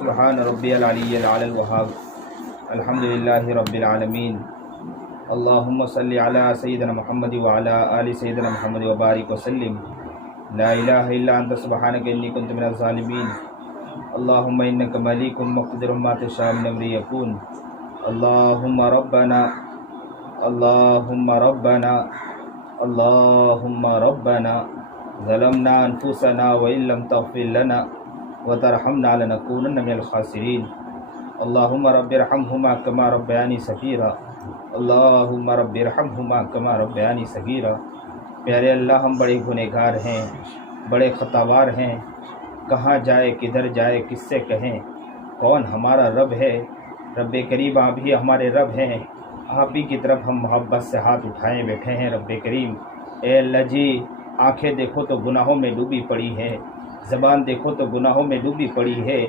سبحان ربی العلی العلی الوہاب الحمدللہ رب العالمین اللہم صلی علی سیدنا محمد وعلی آل سیدنا محمد وبارک وسلم لا الہ الا انت سبحانک انی کنت من الظالمین اللہم انک ملیک مقتدر ما تشاء من امری یکون اللہم ربنا اللہم ربنا اللہم ربنا ظلمنا انفسنا وإن لم تغفر لنا وترحمنا لنكونن من الخاسرین اللہم رب ارحمہما کما ربیانی صغیرا اللہم رب ارحمہما کما ربیانی صغیرا۔ پیارے اللہ، ہم بڑے گنہگار ہیں، بڑے خطاوار ہیں، کہاں جائے کدھر جائے کس سے کہیں کون ہمارا رب ہے۔ رب کریم آپ ہی ہمارے رب ہیں، آپ ہی کی طرف ہم محبت سے ہاتھ اٹھائے بیٹھے ہیں۔ رب کریم اے اللہ جی، آنکھیں دیکھو تو گناہوں میں ڈوبی پڑی ہے، زبان دیکھو تو گناہوں میں ڈوبی پڑی ہے،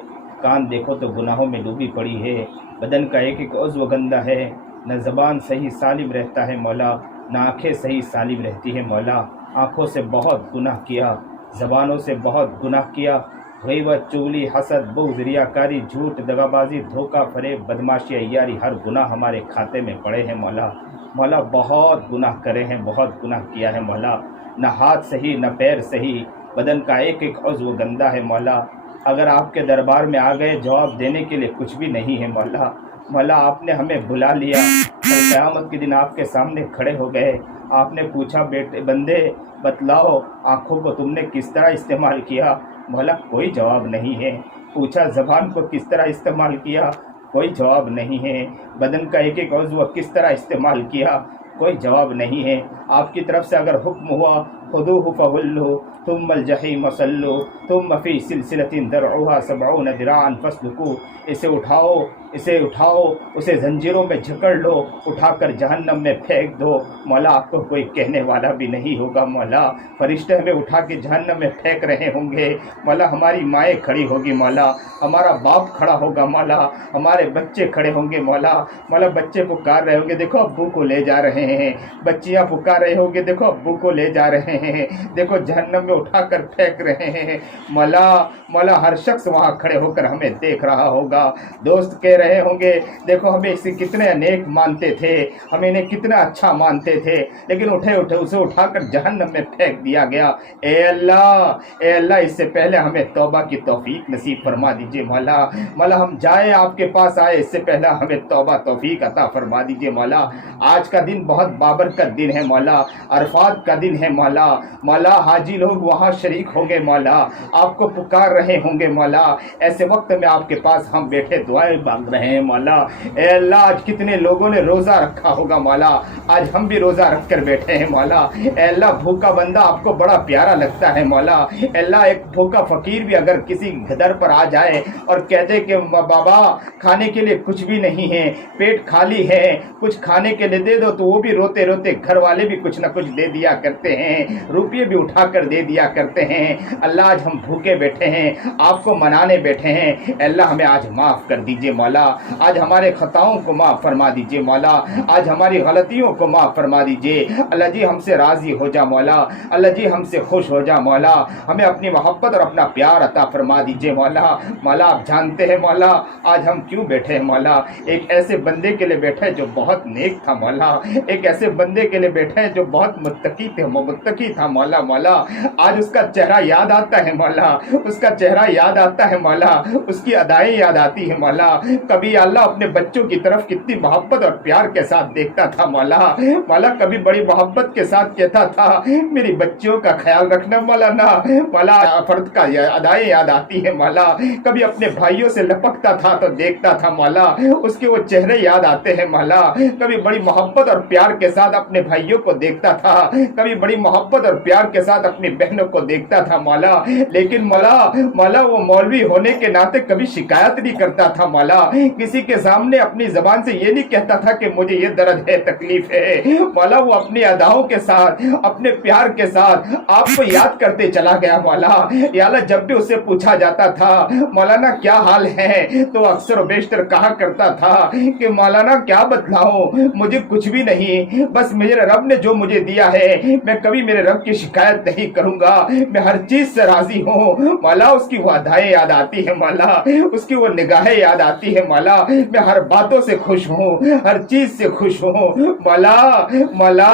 کان دیکھو تو گناہوں میں ڈوبی پڑی ہے، بدن کا ایک ایک عضو گندہ ہے، نہ زبان صحیح سالم رہتا ہے مولا، نہ آنکھیں صحیح سالم رہتی ہے مولا۔ آنکھوں سے بہت گناہ کیا، زبانوں سے بہت گناہ کیا، غیبت، چغلی، حسد، بغض، ریاکاری، جھوٹ، دغابازی، دھوکہ، فریب، بدماشی، عیاری، ہر گناہ ہمارے کھاتے میں پڑے ہیں مولا۔ مولا بہت گناہ کرے ہیں، بہت گناہ کیا ہے مولا، نہ ہاتھ صحیح نہ پیر صحیح، بدن کا ایک ایک عضو گندہ ہے مولا۔ اگر آپ کے دربار میں آ گئے جواب دینے کے لیے کچھ بھی نہیں ہے مولا۔ مولا آپ نے ہمیں بلا لیا، کل قیامت کے دن آپ کے سامنے کھڑے ہو گئے، آپ نے پوچھا بیٹے بندے بتلاؤ آنکھوں کو تم نے کس طرح استعمال کیا؟ مولا کوئی جواب نہیں ہے۔ پوچھا زبان کو کس طرح استعمال کیا؟ کوئی جواب نہیں ہے۔ بدن کا ایک ایک عضو کس طرح استعمال کیا؟ کوئی جواب نہیں ہے۔ آپ کی طرف سے اگر حکم ہوا خذوہ فغلوہ ثم الجحیم صلوہ ثم فی سلسلۃ ذرعها 70 ذراعا فاسلکوہ، اسے اٹھاؤ، اسے زنجیروں میں جکڑ لو، اٹھا کر جہنم میں پھینک دو۔ مولا آپ کو کوئی کہنے والا بھی نہیں ہوگا مولا۔ فرشتے ہمیں اٹھا کے جہنم میں پھینک رہے ہوں گے مولا، ہماری مائیں کھڑی ہوگی مولا، ہمارا باپ کھڑا ہوگا مولا، ہمارے بچے کھڑے ہوں گے مولا۔ مولا بچے پکار رہے ہوں گے دیکھو ابو کو لے جا رہے ہیں، بچیاں پکار رہے ہوں گے دیکھو ابو کو لے جا رہے ہیں، دیکھو جہنم میں اٹھا کر پھینک رہے ہیں مولا ہر شخص وہاں کھڑے ہو کر ہمیں دیکھ رہا ہوگا۔ دوست کہہ رہے ہوں گے دیکھو ہمیں اسے کتنے نیک مانتے تھے، ہمیں انہیں کتنا اچھا مانتے تھے، لیکن اٹھے اسے اٹھا کر جہنم میں پھینک دیا گیا۔ اے اللہ اس سے پہلے ہمیں توبہ کی توفیق نصیب فرما دیجئے مولا ہم جائے آپ کے پاس آئے اس سے پہلے ہمیں توبہ توفیق عطا فرما دیجئے مولا۔ آج کا دن بہت بابرکت دن ہے مولا، عرفات کا دن ہے مولا حاجی لوگ وہاں شریک ہوں گے مولا، آپ کو پکار رہے ہوں گے مولا۔ ایسے وقت میں آپ کے پاس ہم بیٹھے دعائیں مانگ رہے ہیں مولا۔ اے اللہ آج کتنے لوگوں نے روزہ رکھا ہوگا مولا، آج ہم بھی روزہ رکھ کر بیٹھے ہیں مولا۔ اے اللہ بھوکا بندہ آپ کو بڑا پیارا لگتا ہے مولا۔ اے اللہ ایک بھوکا فقیر بھی اگر کسی در پر آ جائے اور کہتے کہ بابا کھانے کے لیے کچھ بھی نہیں ہے، پیٹ خالی ہے، کچھ کھانے کے لیے دے دو، تو وہ بھی روتے روتے گھر والے بھی کچھ نہ کچھ دے دیا کرتے ہیں، روپیے بھی اٹھا کر دے دیا کرتے ہیں۔ اللہ آج ہم بھوکے بیٹھے ہیں، آپ کو منانے بیٹھے ہیں، اے اللہ ہمیں آج معاف کر دیجئے مولا، آج ہمارے خطاؤں کو معاف فرما دیجئے مولا، آج ہماری غلطیوں کو معاف فرما دیجئے۔ اللہ جی ہم سے راضی ہو جا مولا، اللہ جی ہم سے خوش ہو جا مولا، ہمیں اپنی محبت اور اپنا پیار عطا فرما دیجئے مولا۔ مولا آپ جانتے ہیں مولا آج ہم کیوں بیٹھے ہیں مولا، ایک ایسے بندے کے لیے بیٹھے جو بہت نیک تھا مولا، ایک ایسے بندے کے لیے بیٹھے جو بہت متقی تھا مولا آج اس کا چہرہ یاد آتا ہے مولا، اس کا چہرہ یاد آتا ہے مولا، اس کی ادائیں یاد آتی ہے مولا۔ کبھی اللہ اپنے بچوں کی طرف کتنی محبت اور پیار کے ساتھ دیکھتا تھا مولا کبھی بڑی محبت کے ساتھ کہتا تھا میری بچیوں کا خیال رکھنا مولا فرد کا ادائیں یاد آتی ہے مولا۔ کبھی اپنے بھائیوں سے لپکتا تھا تو دیکھتا تھا مولا، اس کے وہ چہرے یاد آتے ہیں مولا۔ کبھی بڑی محبت اور پیار کے ساتھ اپنے بھائیوں کو دیکھتا تھا، کبھی بڑی محبت اور پیار کے ساتھ اپنی بہنوں کو دیکھتا تھا مولا، لیکن مولا وہ مولوی ہونے کے ناطے کبھی شکایت نہیں کرتا تھا مولا، کسی کے سامنے اپنی زبان سے یہ نہیں کہتا تھا کہ مجھے یہ درد ہے تکلیف ہے مولا، وہ اپنی اداؤں کے ساتھ اپنے پیار کے ساتھ آپ کو یاد کرتے چلا گیا مولا۔ یا اللہ جب بھی اسے پوچھا جاتا تھا مولانا کیا حال ہے تو اکثر و بیشتر کہا کرتا تھا کہ مولانا کیا بتلاؤں مجھے کچھ بھی نہیں نہیں, بس میرے رب نے جو مجھے دیا ہے میں کبھی میرے رب کی شکایت نہیں کروں گا, میں ہر چیز سے راضی ہوں. مولا اس کی وہ ادائیں یاد آتی ہے مولا, اس کی وہ نگاہیں یاد آتی ہے مولا, میں ہر باتوں سے خوش ہوں, ہر چیز سے خوش ہوں مولا. مولا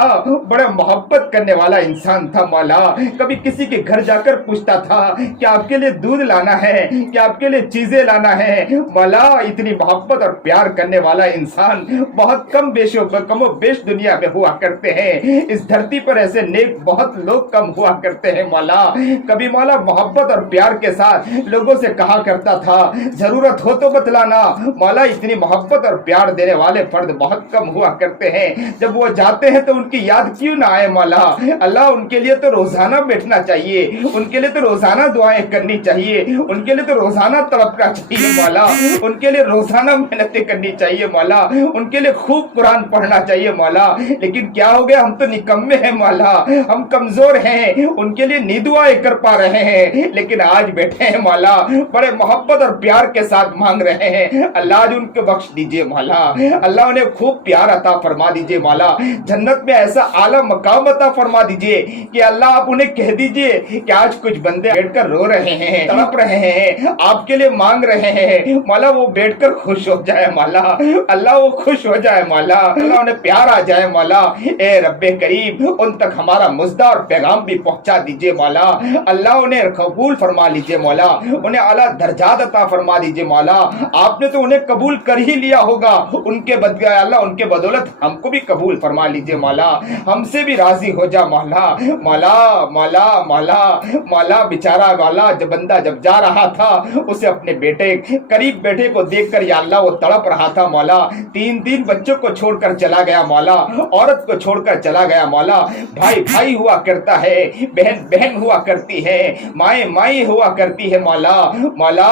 بڑا محبت کرنے والا انسان تھا مولا, کبھی کسی کے گھر جا کر پوچھتا تھا کہ آپ کے لیے دودھ لانا ہے, کہ آپ کے لیے چیزیں لانا ہے. مولا اتنی محبت اور پیار کرنے والا انسان بہت کم و بیش دنیا میں ہوا کرتے ہیں. اس دھرتی پر ایسے نیک بہت لوگ کم ہوا کرتے ہیں مولا. کبھی مولا محبت اور پیار کے ساتھ لوگوں سے کہا کرتا تھا ضرورت ہو تو بتلانا. مولا اتنی محبت اور پیار دینے والے فرد بہت کم ہوا کرتے ہیں. جب وہ جاتے ہیں تو ان کی یاد کیوں نہ آئے مولا. اللہ ان کے لیے تو روزانہ بیٹھنا چاہیے, ان کے لیے تو روزانہ دعائیں کرنی چاہیے, ان کے لیے تو روزانہ تڑپنا چاہیے مولا, ان کے لیے روزانہ محنتیں کرنی چاہیے مولا, ان کے لیے خوب قرآن پڑھنا چاہیے مولا. لیکن کیا ہو گیا, ہم تو نکمے ہیں مولا, ہم کمزور ہیں, ان کے لیے نہیں دعائیں کر پا رہے ہیں. لیکن آج بیٹھے ہیں مولا, بڑے محبت اور پیار کے ساتھ مانگ رہے ہیں. اللہ آج ان کو بخش دیجئے مولا, اللہ انہیں خوب پیار عطا فرما دیجئے مولا, جنت میں ایسا اعلیٰ مقام عطا فرما دیجئے کہ اللہ آپ انہیں کہہ دیجئے کہ آج کچھ بندے بیٹھ کر رو رہے ہیں, تڑپ رہے ہیں, آپ کے لیے مانگ رہے ہیں مولا, وہ بیٹھ کر خوش ہو جائے مولا. اللہ وہ خوش ہو جائے مولا, اللہ انہیں پیار آ جائے مولا. اے رب کریم ان تک ہمارا مژدہ اور پیغام بھی پہنچا دیجئے مولا. اللہ انہیں قبول فرما لیجئے مولا, انہیں اعلیٰ درجات عطا فرما دیجئے مولا. آپ نے تو انہیں قبول کر ہی لیا ہوگا, ان کے اللہ ان کے بدولت ہم کو بھی قبول فرما لیجئے مولا, ہم سے بھی راضی ہو جا مولا. مولا مولا مولا مولا بیچارہ والا جب بندہ جب جا رہا تھا اسے اپنے بیٹے قریب بیٹے کو دیکھ کر یا اللہ وہ تڑپ رہا تھا مولا. 3 بچوں کو چھوڑ کر چلا گیا مولا, عورت کو چھوڑ کر چلا گیا مولا. بھائی بھائی ہوا کرتا ہے, بہن بہن ہوا کرتی ہے, مائیں مائیں ہوا کرتی ہے مولا. مولا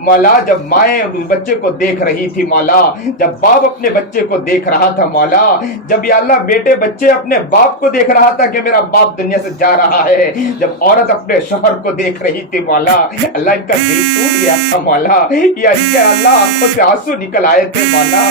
مولا جب مائیں بچے کو دیکھ رہی تھی مولا, جب باپ اپنے بچے کو دیکھ رہا تھا مولا, جب یا اللہ بیٹے بچے اپنے باپ کو دیکھ رہا تھا کہ میرا باپ دنیا سے جا رہا ہے, جب عورت اپنے شوہر کو دیکھ رہی تھی مولا, اللہ ان کا دل ٹوٹ گیا تھا مولا. یا اللہ آنکھوں سے آنسو نکل آئے تھے مولا,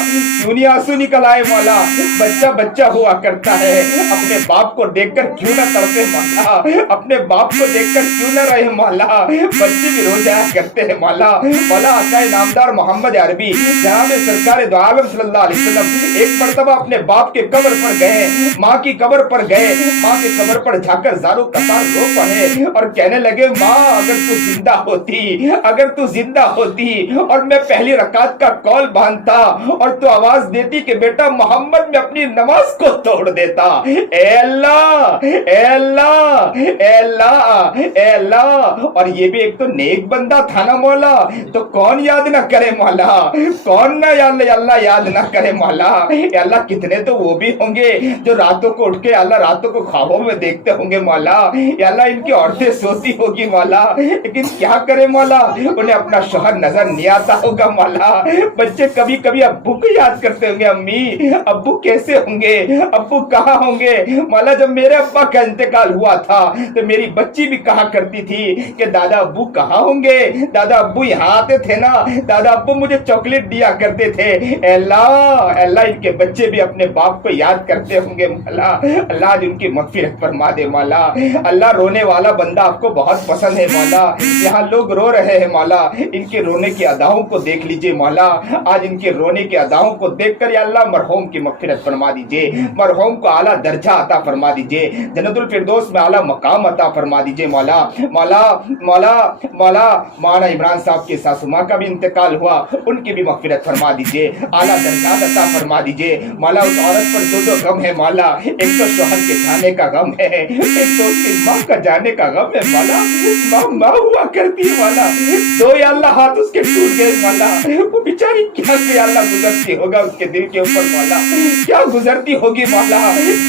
کیوں نہیں آنسو نکل آئے مولا. بچہ بچہ ہوا کرتا ہے, اپنے باپ کو دیکھ کر کیوں نہ تڑپے مولا, اپنے باپ کو دیکھ کر کیوں نہ رہے مولا. بچے بھی رو جایا کرتے ہیں مولا. مولا آقا نامدار محمد عربی جناب سرکار دو عالم صلی اللہ علیہ وسلم ایک مرتبہ اپنے باپ کے قبر پر گئے, ماں کی قبر پر گئے, ماں کی قبر پر جا کر زارو قطار رو پڑے اور کہنے لگے ماں اگر تو زندہ ہوتی, اگر تو زندہ ہوتی اور میں پہلی رکعت کا کال باندھتا اور تو آواز دیتی کہ بیٹا محمد میں اپنی نماز کو توڑ دیتا. اے اللہ اے اللہ اے اللہ اے اللہ. اور یہ بھی ایک تو نیک بندہ تھا نا مولا, تو کون یاد نہ کرے مولا, کون نہ اللہ یاد نہ کرے مولا. اے اللہ کتنے تو وہ بھی ہوں گے جو راتوں کو اٹھ کے اللہ راتوں کو خوابوں میں دیکھتے ہوں گے مولا. اے اللہ ان کی عورتیں سوتی ہوگی مولا, لیکن کیا کرے مولا, انہیں اپنا شوہر نظر نہیں آتا ہوگا مولا. بچے کبھی کبھی ابو کو یاد کرتے ہوں گے, امی ابو کیسے ہوں گے, ابو کہاں ہوں گے مولا. جب میرے ابا کا انتقال ہوا تھا تو میری بچی بھی کہا کرتی تھی کہ دادا ابو کہاں ہوں گے, دادا ابو یہاں آتے تھے نا, دادا ابو مجھے چاکلیٹ دیا کرتے تھے. اے اللہ ان کے بچے بھی اپنے باپ کو یاد کرتے ہوں گے مولا. اللہ آج ان کی مغفرت فرما دے مولا. اللہ رونے والا بندہ آپ کو بہت پسند ہے مولا. یہاں لوگ رو رہے ہیں مولا, ان کے رونے کی اداؤں کو دیکھ لیجئے مولا. آج ان کے رونے کی اداؤں کو دیکھ کر یا اللہ مرحوم کی مغفرت فرما دیجئے, مرحوم کو اعلیٰ درجہ عطا فرما دیجئے, جنت الفردوس میں اعلیٰ مقام عطا فرما دیجئے مولا. مولا مولا مولا مولانا عمران صاحب کے ساسو ماں کا بھی انتقال ہوا, ان کی بھی مغفرت فرما دیجئے, اعلیٰ درجات عطا فرما دیجئے مولا. اس عورت پر دو غم ہے مولا, ایک تو شوہر کے جانے کا غم ہے, ایک تو اس کی ماں کا جانے کا غم ہے مولا. ماں ہوا کرتی ہے مولا, دو یا اللہ ہاتھ اس کے ٹوٹ گئے مولا. وہ بیچاری کیا کہ اللہ گزرتی ہوگا اس کے دل کے اوپر مولا, کیا گزرتی ہوگی مولا.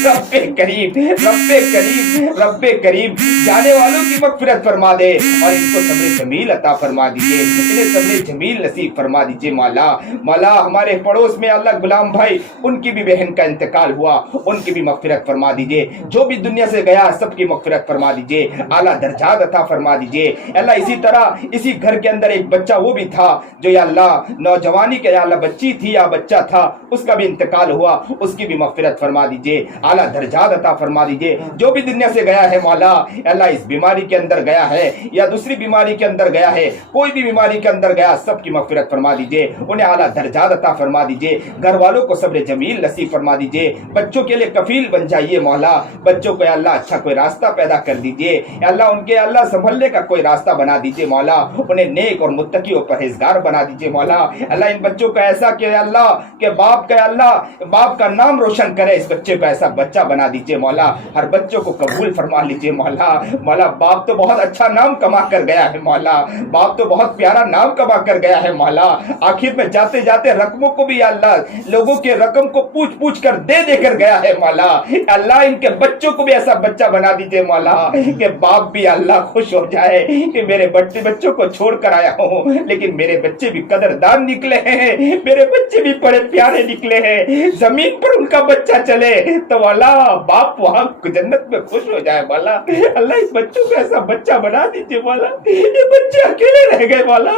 رب کریم رب کریم رب کریم جانے والوں کی مغفرت فرما دے اور ان کو صبر جمیل عطا فرما دیجئے, انہیں صبر جمیل نصیب فرما دیجئے مولا. مولا ہمارے پڑوس میں اللہ غلام بھائی بھائی ان کی بھی بہن کا انتقال ہوا، ان کی بھی مغفرت فرما دیجئے، جو بھی دنیا سے گیا سب کی مغفرت فرما دیجئے، اعلیٰ درجات عطا فرما دیجئے اللہ۔ اسی طرح اسی گھر کے اندر ایک بچہ وہ بھی تھا جو یا اللہ نوجوانی کے یا اللہ بچی تھی یا بچہ تھا، اس کا بھی انتقال ہوا، اس کی بھی مغفرت فرما دیجئے، اعلیٰ درجات عطا فرما دیجئے۔ جو بھی دنیا سے گیا ہے مولا اللہ، اس بیماری کے اندر گیا ہے یا دوسری بیماری کے اندر گیا ہے، کوئی بھی بیماری کے اندر گیا، سب کی مغفرت فرما دیجئے، انہیں اعلیٰ درجات عطا فرما دیجئے، گھر والوں کو صبر جمیل نصیب فرما دیجئے، بچوں کے لیے کفیل بن جائیے مولا، بچوں کو اللہ اچھا کوئی راستہ پیدا کر دیجئے اللہ، ان کے اللہ سنبھلنے کا کوئی راستہ بنا دیجئے مولا، انہیں نیک اور متقی اور پرہیزگار بنا دیجئے مولا اللہ۔ ان بچوں کو ایسا کہ اللہ کہ باپ کا اللہ باپ کا نام روشن کرے، اس بچے کو ایسا بچہ بنا دیجئے مولا، ہر بچوں کو قبول فرما لیجئے مولا۔ باپ تو بہت اچھا نام کما کر گیا ہے مولا، باپ تو بہت پیارا نام کما کر گیا ہے مولا، آخر میں جاتے جاتے رقموں کو بھی اللہ لوگوں کے رقم کو پوچھ پوچھ کر دے کر گیا ہے مولا اللہ۔ ان کے بچوں کو بھی ایسا بچہ بنا دیجئے مولا کہ باپ بھی اللہ خوش ہو جائے کہ میرے بچوں کو چھوڑ کر آیا ہوں لیکن میرے بچے بھی قدردان نکلے ہیں، میرے بچے بھی بڑے پیارے نکلے ہیں، زمین پر ان کا بچہ چلے تو اللہ باپ وہاں جنت میں خوش ہو جائے مولا اللہ۔ اس بچوں کو ایسا بچہ بنا دیجئے مولا، یہ بچے اکیلے رہ گئے مولا،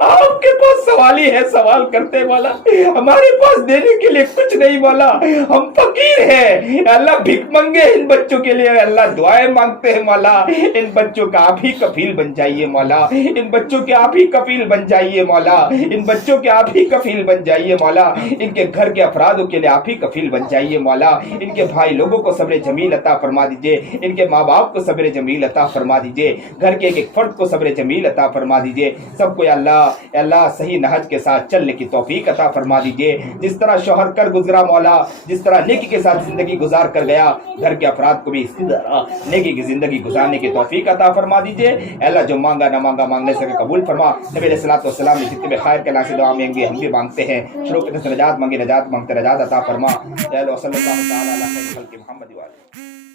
آپ کے پاس سوال ہی ہے، سوال کرتے مولا، ہمارے پاس دینے کے لیے کچھ نہیں مولا، ہم فقیر ہیں اللہ، بھیک منگے ان بچوں کے لیے اللہ، دعائیں مانگتے ہیں مولا، ان بچوں کا آپ ہی کفیل بن جائیے مولا، ان بچوں کے آپ ہی کفیل بن جائیے مولا، ان بچوں کے آپ ہی کفیل بن جائیے مولا، ان کے گھر کے افرادوں کے لیے آپ ہی کفیل بن جائیے مولا، ان کے بھائی لوگوں کو صبر جمیل عطا فرما دیجئے، ان کے ماں باپ کو صبر جمیل عطا فرما دیجئے، گھر کے ایک ایک فرد کو صبر جمیل عطا فرما دیجئے، سب کو اللہ صحیح نہج کے ساتھ چلنے کی توفیق عطا فرما دیجئے، جس طرح شوہر کر گزرا مولا، جس طرح نیکی کے ساتھ زندگی گزار کر گیا، گھر کے افراد کو بھی اسی طرح نیکی کی زندگی گزارنے کی توفیق عطا فرما دیجئے اللہ۔ جو مانگا نہ مانگا مانگنے سے قبول فرما، نبی علیہ الصلوۃ والسلام نے جتنے بھی خیر کے اللہ سے دعا مانگی ہم بھی مانگتے ہیں، شروع کے نجات مانگے نجات مانگتے نجات عطا فرما، صلی اللہ تعالی علی خیر خلق محمد و آلہ۔